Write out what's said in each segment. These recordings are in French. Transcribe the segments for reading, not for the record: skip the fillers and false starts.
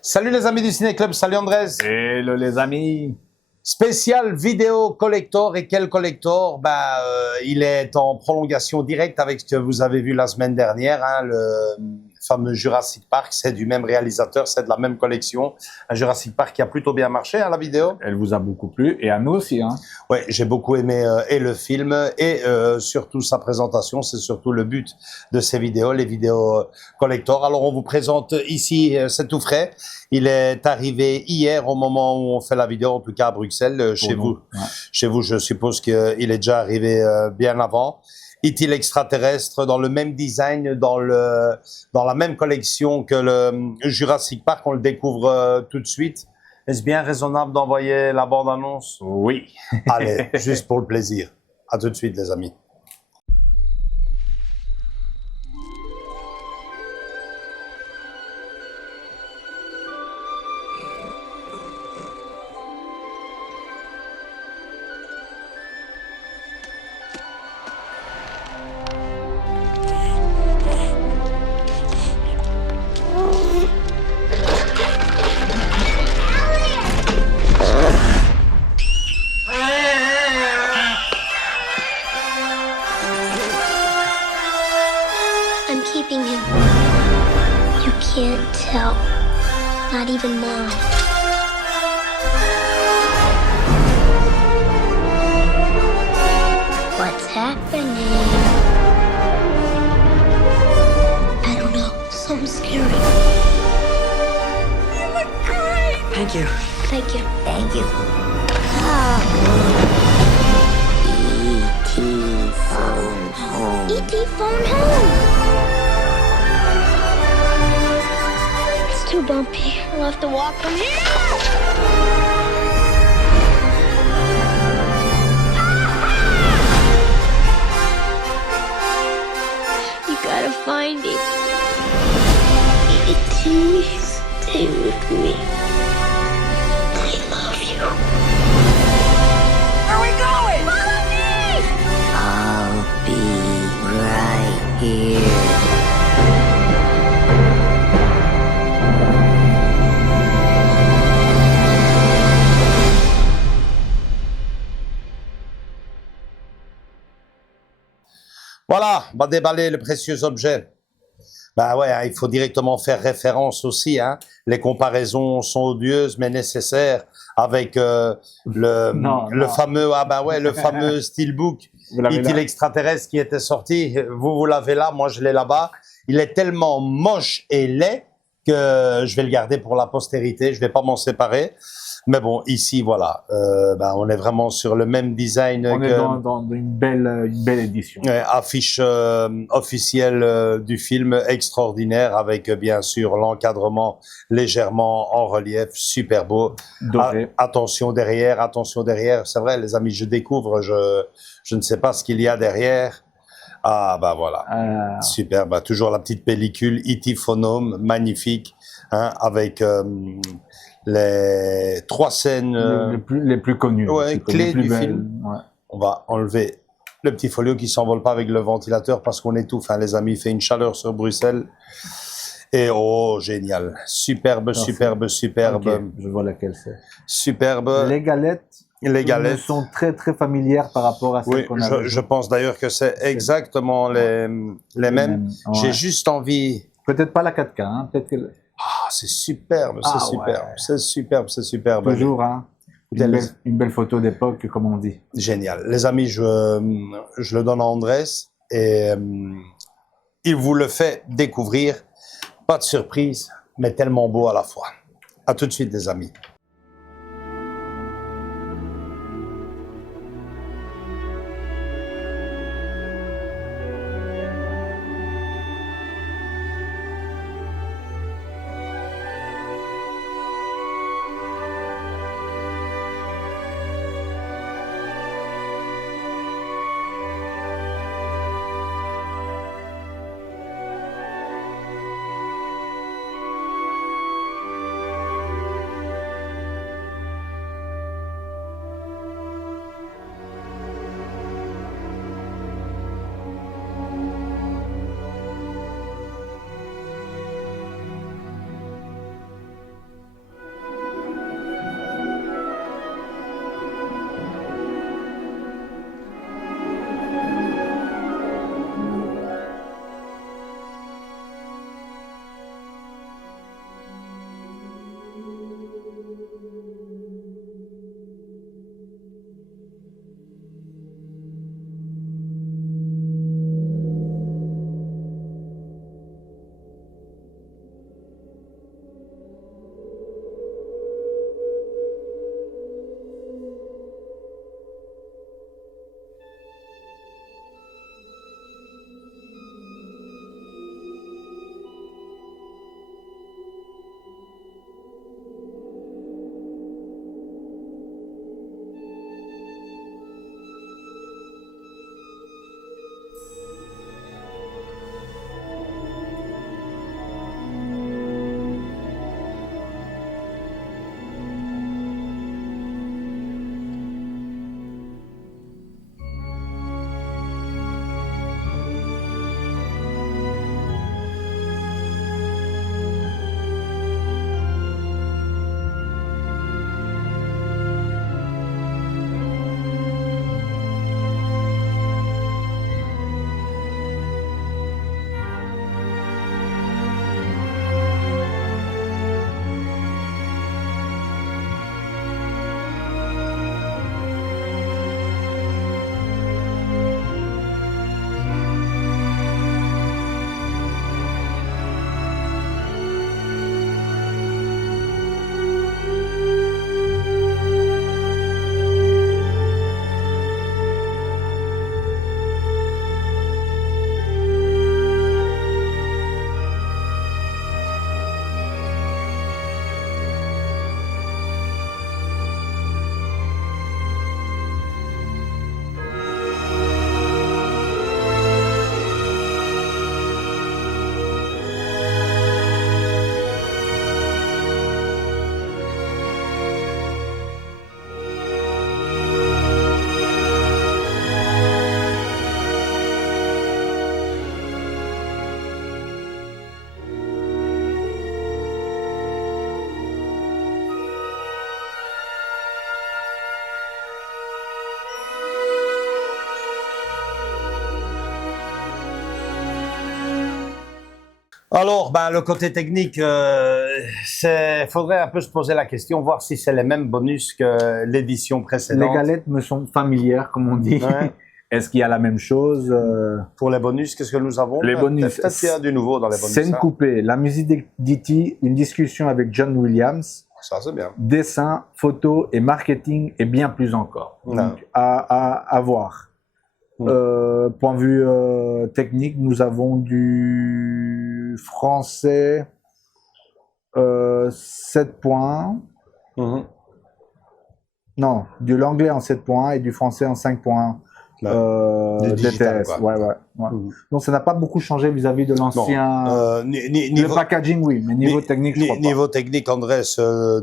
Salut les amis du Ciné Club, salut Andrés. Hello les amis. Spécial vidéo collector, et quel collector? Il est en prolongation directe avec ce que vous avez vu la semaine dernière, hein, le fameux Jurassic Park. C'est du même réalisateur, c'est de la même collection. Un Jurassic Park qui a plutôt bien marché, hein, la vidéo. Elle vous a beaucoup plu et à nous aussi, hein. Ouais, j'ai beaucoup aimé et le film et surtout sa présentation. C'est surtout le but de ces vidéos, les vidéos collector. Alors on vous présente ici, c'est tout frais. Il est arrivé hier au moment où on fait la vidéo, en tout cas à Bruxelles, chez vous. Ouais. Chez vous, je suppose qu'il est déjà arrivé bien avant. Est-il extraterrestre dans le même design, dans la même collection que le Jurassic Park? On le découvre tout de suite. Est-ce bien raisonnable d'envoyer la bande-annonce? Oui. Allez, juste pour le plaisir. À tout de suite, les amis. I'm keeping him. You can't tell. Not even Mom. What's happening? I don't know. Something's scary. You look great! Thank you. Thank you. Thank you. E.T. phone home. E.T. phone home. It's too bumpy. We'll have to walk from here. You gotta find him. E.T. Stay with me. I love you. Where are we going? Follow me! I'll be right here. Voilà, on va déballer le précieux objet. Ben ouais, hein, il faut directement faire référence aussi. Hein. Les comparaisons sont odieuses, mais nécessaires avec le fameux, le fameux steelbook Vous l'avez Est-il là. extraterrestre qui était sorti. Vous l'avez là, moi je l'ai là-bas. Il est tellement moche et laid que je vais le garder pour la postérité. Je vais pas m'en séparer. Mais bon, ici, voilà, on est vraiment sur le même design On que est dans une belle édition. affiche officielle du film, extraordinaire, avec bien sûr l'encadrement légèrement en relief, super beau. Doré. Attention derrière, c'est vrai les amis, je découvre, je ne sais pas ce qu'il y a derrière. Ah bah voilà, super, toujours la petite pellicule E.T. Phonome, magnifique, hein, avec les 3 scènes les plus connues. ouais, clés les plus du belles. film. Ouais. On va enlever le petit folio qui s'envole pas avec le ventilateur parce qu'on étouffe, hein, les amis, il fait une chaleur sur Bruxelles. Et oh, génial, superbe. Ok, je vois laquelle c'est. Superbe. Les galettes Les galettes sont très familières par rapport à celles oui, qu'on a. je pense d'ailleurs que c'est exactement les mêmes. Ouais. J'ai juste envie. Peut-être pas la 4K, hein, peut-être que. Ah, c'est superbe, c'est superbe, ouais. c'est superbe. Toujours, hein. Une belle photo d'époque, comme on dit. Génial. Les amis, je le donne à Andrés et il vous le fait découvrir. Pas de surprise, mais tellement beau à la fois. À tout de suite, les amis. Alors, ben, le côté technique, faudrait un peu se poser la question, voir si c'est les mêmes bonus que l'édition précédente. Les galettes me sont familières, comme on dit. Ouais. Est-ce qu'il y a la même chose? Pour les bonus, qu'est-ce que nous avons? Les bonus. Peut-être qu'il y a du nouveau dans les bonus. Scène hein. coupée, la musique d'E.T., une discussion avec John Williams, Ça, c'est bien. dessin, photo et marketing et bien plus encore. Non. Donc, à voir. Point de vue technique, nous avons du français 7 points. Mhm. Non, de l'anglais en 7 points et du français en 5 points. Du digital, DTS. quoi. Ouais. Mhm. Donc ça n'a pas beaucoup changé vis-à-vis de l'ancien. Le Niveau, packaging, oui, mais niveau technique, je crois pas. niveau technique, Andrés,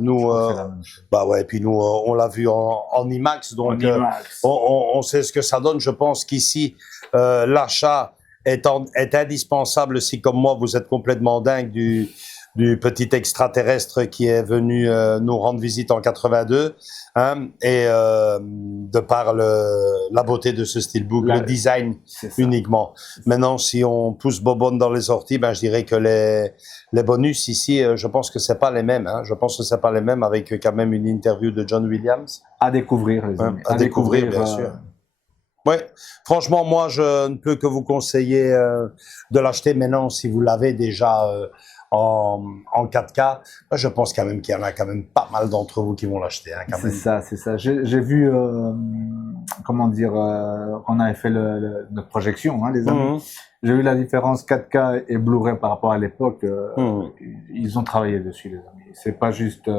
nous, Je crois que c'est la même chose. bah ouais, et puis nous, on l'a vu en IMAX, donc En IMAX. on sait ce que ça donne. Je pense qu'ici, l'achat est indispensable si, comme moi, vous êtes complètement dingue du petit extraterrestre qui est venu nous rendre visite en 82, hein, et de par la beauté de ce steelbook, le design C'est ça. uniquement. Maintenant, si on pousse Bobonne dans les orties, ben, je dirais que les bonus ici, je pense que c'est pas les mêmes. Hein. Je pense que c'est pas les mêmes avec quand même une interview de John Williams. À découvrir, les amis. À découvrir, bien sûr. Ouais, franchement, moi, je ne peux que vous conseiller de l'acheter maintenant si vous l'avez déjà en 4K. Moi, je pense quand même qu'il y en a quand même pas mal d'entre vous qui vont l'acheter. Hein, quand C'est même. ça, c'est ça. J'ai vu, comment dire, on avait fait notre projection, hein, les amis. Mhm. J'ai vu la différence 4K et Blu-ray par rapport à l'époque. Mhm. Ils ont travaillé dessus, les amis. C'est pas juste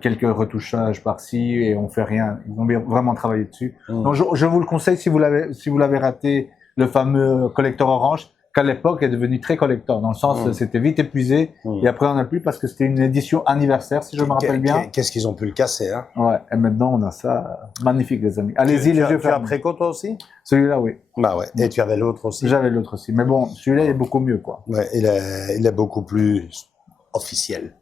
quelques retouchages par-ci et on fait rien. Ils ont vraiment travaillé dessus. Mhm. Donc je vous le conseille si vous l'avez raté, le fameux collector orange, qu'à l'époque est devenu très collector, dans le sens c'était vite épuisé et après on n'a plus parce que c'était une édition anniversaire, si je me rappelle bien. Qu'est-ce qu'ils ont pu le casser, hein? Ouais, et maintenant on a ça. Magnifique, les amis. Allez-y, les yeux Tu as fermés. Préco, toi aussi? Celui-là, oui. Bah ouais. Et tu avais l'autre aussi? J'avais l'autre aussi. Mais bon, celui-là est beaucoup mieux, quoi. Ouais, il est beaucoup plus officiel.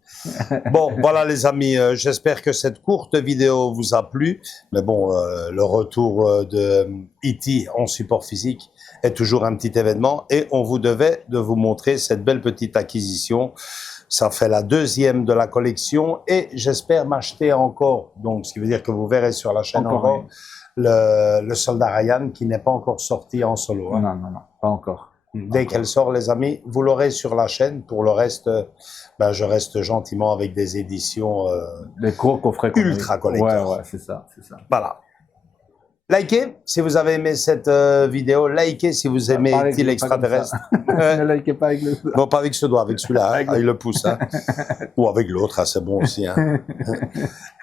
Bon, voilà les amis, j'espère que cette courte vidéo vous a plu. Mais bon, le retour de E.T. en support physique est toujours un petit événement et on vous devait de vous montrer cette belle petite acquisition. Ça fait la deuxième de la collection et j'espère m'acheter encore, donc ce qui veut dire que vous verrez sur la chaîne encore le Soldat Ryan qui n'est pas encore sorti en solo. Hein. Non, pas encore. Dès qu'elle sort, les amis, vous l'aurez sur la chaîne. Pour le reste, ben, je reste gentiment avec des éditions les gros coffrets ultra collector. Ouais, c'est ça. Voilà. Likez si vous avez aimé cette vidéo. Likez si vous aimez E.T. l'extraterrestre. Ne likez pas avec le... Bon, pas avec ce doigt, avec celui-là, hein, avec le pouce. Hein. Ou avec l'autre, hein, c'est bon aussi. Hein.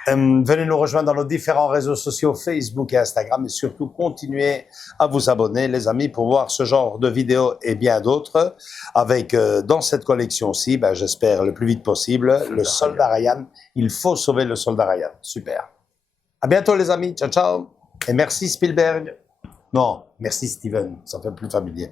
Venez nous rejoindre dans nos différents réseaux sociaux, Facebook et Instagram. Et surtout, continuez à vous abonner, les amis, pour voir ce genre de vidéos et bien d'autres. Avec, dans cette collection-ci, ben, j'espère le plus vite possible, le Soldat Ryan. Il faut sauver le Soldat Ryan. Super. À bientôt, les amis. Ciao, ciao. Et merci Spielberg. Non, merci Steven. Ça fait plus familier.